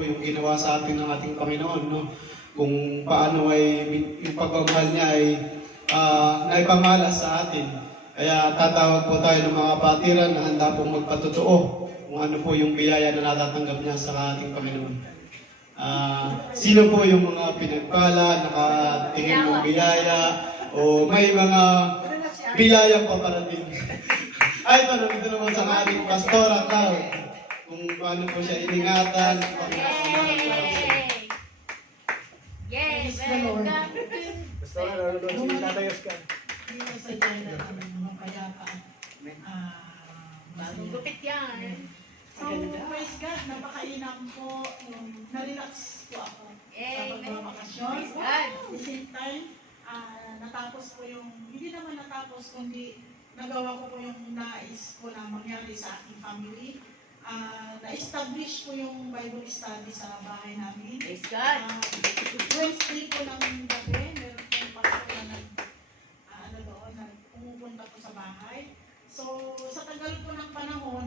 po yung ginawa sa atin ng ating Panginoon, no? Kung paano ay yung pagmamahal niya ay naipamalas sa atin. Kaya tatawag po tayo ng mga kapatiran na handa pong magpatotoo kung ano po yung biyaya na natatanggap niya sa ating Panginoon. Sino po yung mga pinagpala, nakatingin ng biyaya, o may mga biyaya pa parating? Ay, tanong ito naman sa ating pastor at kung paano po siya iningatan. Yes, welcome. Pastor, nalulod si Tatayos ka. Dito sa China, mga payapaan. Gupit yan. So, praise God, napakainam po yung na-relax po ako sa pagbabakasyon. At the same time, natapos po yung, hindi naman natapos, kundi nagawa ko po yung nais ko na mangyari sa aking family. Na-establish po yung Bible study sa bahay namin. Praise God. Wednesday po ng gabi, meron po yung pastor na pumupunta po sa bahay. So, sa tagal po ng panahon,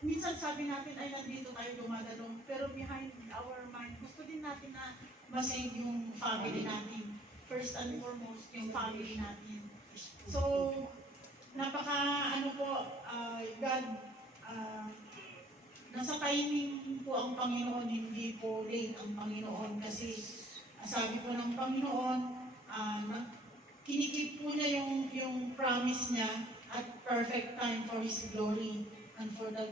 minsan sabi natin ay nandito tayo dumadalo, pero behind our mind, gusto din natin na masave yung family natin. First and foremost, yung family natin. So, God, nasa timing po ang Panginoon, hindi po late ang Panginoon kasi sabi po ng Panginoon, kinikip po niya yung promise niya at perfect time for His glory and for the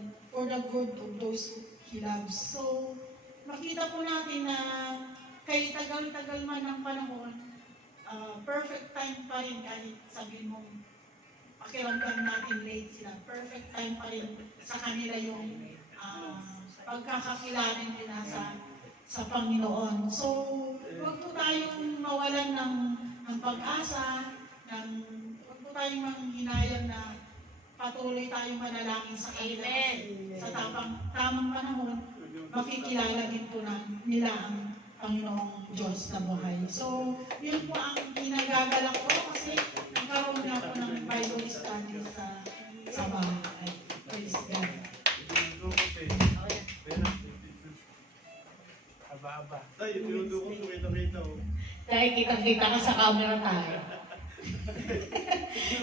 good of those He loves. So, makita po natin na kahit tagal-tagal man ang panahon, perfect time pa rin kahit sabihin mong pakiramdam natin late sila. Perfect time pa rin sa kanila yung pagkakakilala nila sa Panginoon. So, huwag po tayong mawalan ng pag-asa, huwag po tayong manghinayang na patuloy tayong manalangin sa kanila. Sa tamang panahon, makikilala din po nila ang Panginoong Diyos na buhay. So, yun po ang ginagagalak ko kasi nagkaroon na po ng Bible study sa bahay. Praise God. Aba-aba. Ay, tinuturo ko kita. Dahil kitang-kita ka sa camera tayo.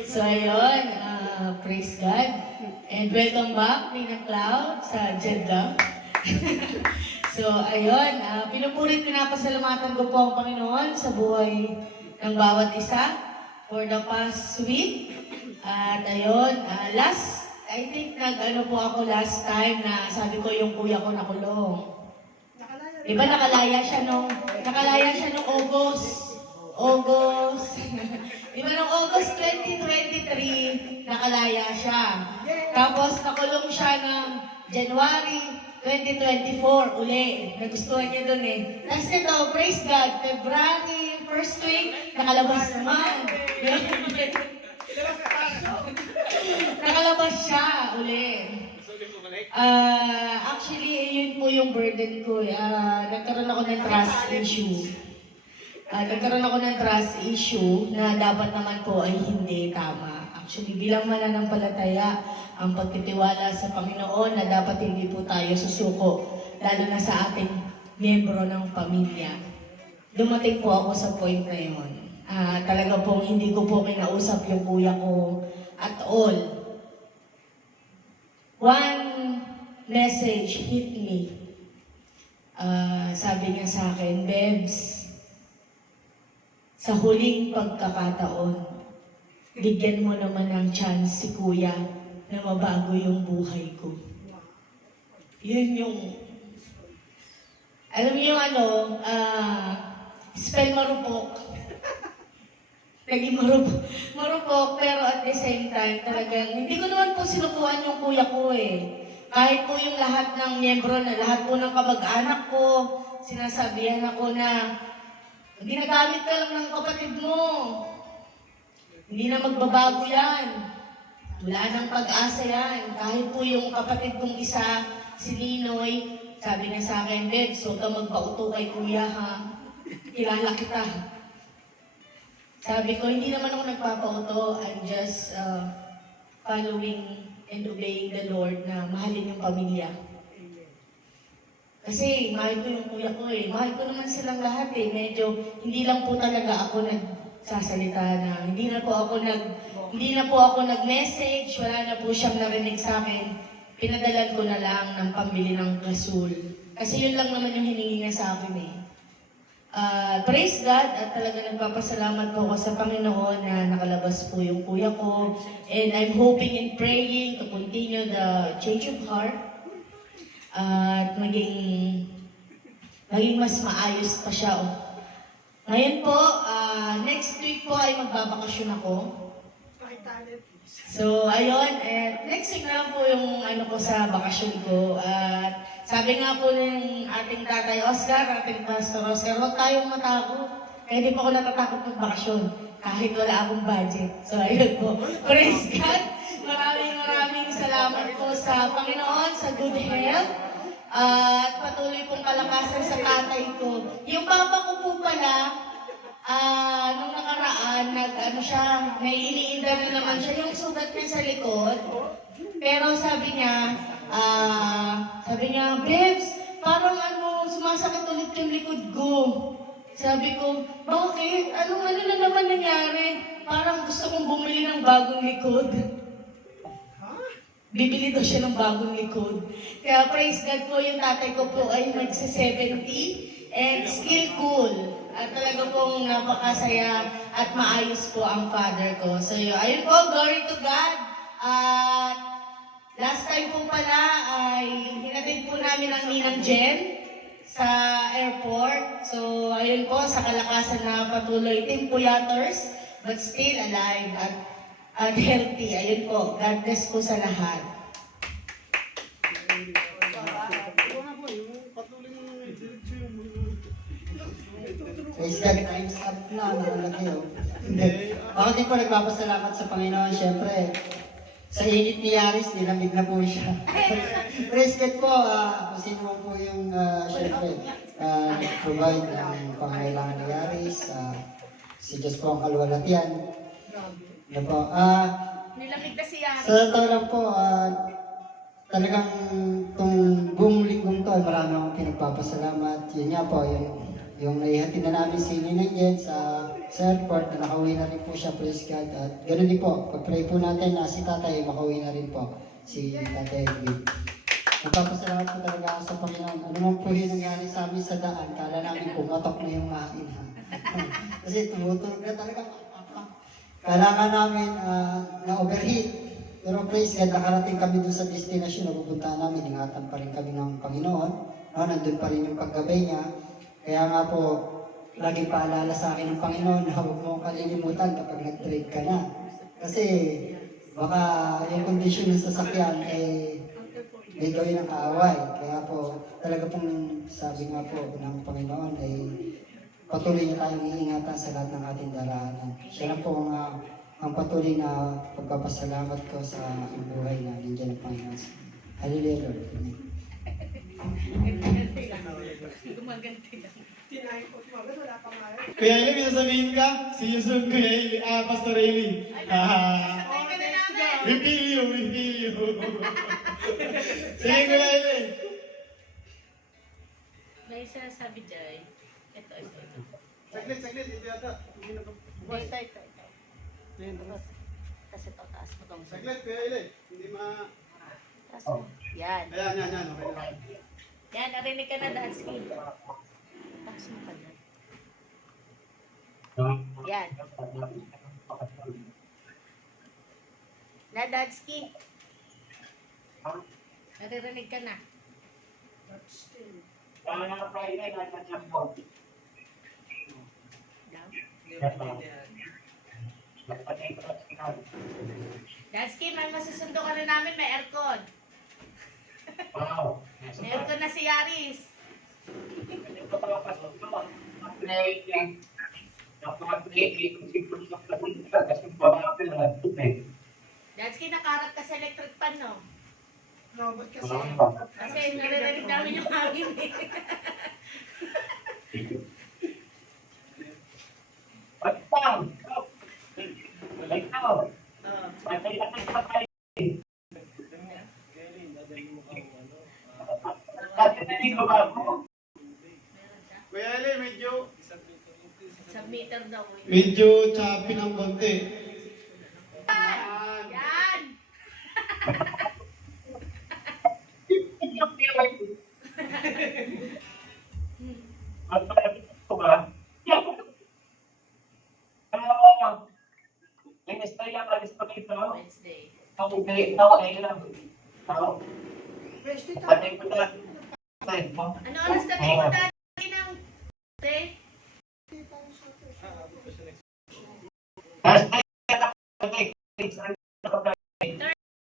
So, ayun, praise God. And welcome back, Nina Cloud, sa Jeddah. So, ayun, pinapasalamatan ko po ang Panginoon sa buhay ng bawat isa for the past week. At ayun, I think po ako last time na sabi ko yung kuya ko nakulong. Diba nakalaya siya nung August. Diba nung August 2023, nakalaya siya. Tapos nakulong siya ng January 2024 uli. Nagustuhan niya dun eh. Tapos ito, praise God, February, first week, nakalabas naman. Nakalabas siya uli. Actually, yun po yung burden ko. Nagkaroon ako ng trust issue. Na dapat naman po ay hindi tama. Actually, bilang mananampalataya, ang pagtitiwala sa Panginoon na dapat hindi po tayo susuko, lalo na sa ating miyembro ng pamilya. Dumating po ako sa point na yun. Talaga pong hindi ko po kinausap yung kuya ko at all. One message hit me. Sabi niya sa akin, Bebs, sa huling pagkakataon, bigyan mo naman ng chance si kuya na mabago yung buhay ko. Yun yung, alam niyo yung spell marupok. Naging marupok, pero at the same time, talagang, hindi ko naman po sinukuhan yung kuya ko eh. Kahit po yung lahat ng miyembro na, lahat po ng kamag-anak ko, sinasabihan ako na, ginagamit ka lang ng kapatid mo. Hindi na magbabago yan. Wala nang pag-asa yan. Kahit po yung kapatid kong isa, si Ninoy, sabi niya sa akin, Bebs, huwag ka magpauto kay kuya ha. Kilala kita. Sabi ko, hindi naman ako nagpapauto. I'm just following and obeying the Lord na mahalin yung pamilya. Kasi mahal ko yung kuya ko eh. Mahal ko naman silang lahat eh. Medyo hindi lang po talaga ako nagsasalita na. Hindi na po ako nag-message. Wala na po siyang narinig sa akin. Pinadalan ko na lang ng pambili ng gasol. Kasi yun lang naman yung hiningi niya sa akin eh. Praise God at talaga nagpapasalamat po ako sa Panginoon na nakalabas po yung kuya ko. And I'm hoping and praying to continue the change of heart at maging mas maayos pa siya. Ngayon po, next week po ay magbabakasyon ako. So, ayun, next week na lang po yung ano ko sa bakasyon ko. At sabi nga po ng ating tatay Oscar, ating pastor Oscar, huwag tayong matakot. Kaya di pa ako natatakot magbakasyon kahit wala akong budget. So, ayun po. Praise God! Maraming salamat po sa Panginoon, sa good health. At patuloy pong kalakasan sa tatay ko. Yung papa ko po pala, nung nakaraan, may iniinda na naman siya, yung sugat niya sa likod. Pero sabi niya, Bebs, parang sumasakit ulit yung likod ko. Sabi ko, bakit? Ano na naman nangyari? Parang gusto kong bumili ng bagong likod. Bibili daw siya ng bagong likod. Kaya praise God po, yung tatay ko po ay magsa-70 and still cool. At talaga pong napakasaya at maayos po ang father ko. So ayun po, glory to God. At last time po pala ay hinatid po namin ang Ninang Jen sa airport. So ayun po, sa kalakasan na patuloy, Team Puyaters, but still alive at healthy. Ayun po, God bless po sa lahat. Praise God, time's up na, nakalaki oh. Ako din po nagpapasalamat sa Panginoon, syempre. Sa init ni Yaris, nilamig na po siya. Praise God po, kung sino man po yung, syempre, provide ng pangangailangan ni Yaris. Si Diyos po ang kaluwalhatian. Ano po, Nilamig na si Yari. sa totoo lang po, talagang itong buong linggong to ay marami akong pinagpapasalamat. Yun nga po, yung naihatid na namin si Ninang Jen sa airport na nakauwi na rin po siya, praise God. At ganoon din po, pag-pray po natin na si tatay makauwi na rin po, si tatay Edwin. Nagpapasalamat po talaga ako sa Panginoon. Ano man po yung nangyari sa amin sa daan, kala namin pumatok na yung akin. Kasi tumutunog na talaga. Kailangan namin na-overheat. Pero praise God, nakarating kami doon sa destination na pupuntahan namin. Ingatan pa rin kami ng Panginoon. Nandun pa rin yung paggabay niya. Kaya nga po, laging paalala sa akin ng Panginoon na huwag mo kalilimutan kapag nag-trade ka na. Kasi baka yung kondisyon ng sasakyan may gawin ng kaaway. Kaya po, talaga pong sabi nga po ng Panginoon ay patuloy niya tayong iingatan sa lahat ng ating daraanan. Siya na po ang patuloy na pagpapasalamat ko sa aking buhay na nandiyan ang Panginoon. Hallelujah, Lord. Amen. Gumaganti lang. Kuya Eli, may sasabihin ka? See you soon, Kuya Eli. Pastor Eli. We feel you. Sige, Kuya Eli. May sinasabi dyan. Ito. Saglit. Ito yata. Ito. Kasi ito, taas mo itong. Saglit, Kuya Eli. Hindi Taas mo. Yan. Ayan. Okay na. Yan, narinig ka na, Dansky. Taas mo ka dyan. Yan. Na, Dansky. Naririnig ka na. Dansky, may masusundo ka na namin, may aircon. May aircon na si Yaris. Dansky, nakaharap ka sa electric pan, no? Kasi naririnig namin yung hangin eh. Bakit hindi ko ba Kuya Eli, medyo. Submitter daw. Medyo choppy ng konti. Yan! Wednesday. Ano oras ka tayo dati ng day?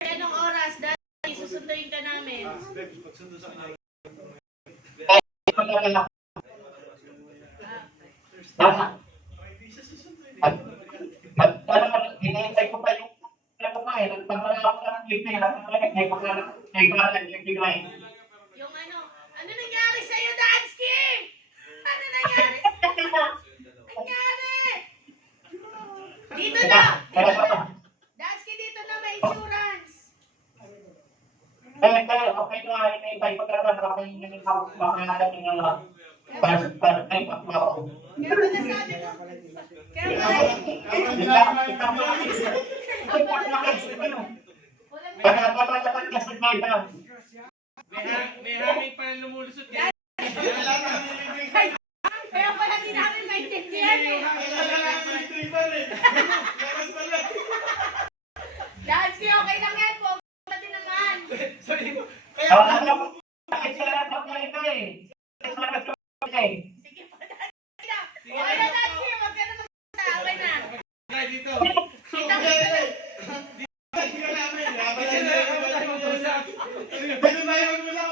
Anong oras? Dati susunduin ka namin. Magsundo sa kanila. Hinihintay ko pa yung nagpapalawak ka ng libre. Yung ano nangyari sa'yo, Dansky? Ano nangyari sa'yo? Nangyari! Dito na! Dansky, dito na may insurance. Okay na, hinihintay ko na Kaya ba nasabi mo? Kaya ba May hangin pa na lumulusot. Kaya pala hindi namin maintindihan eh. Dansky, okay lang yan po. Pati naman. Sige pa, Dansky na. Okay na, Dansky. Huwag ka na magsalita. Okay na. Dito. Kita mo sa... Dito tayo mag-usap.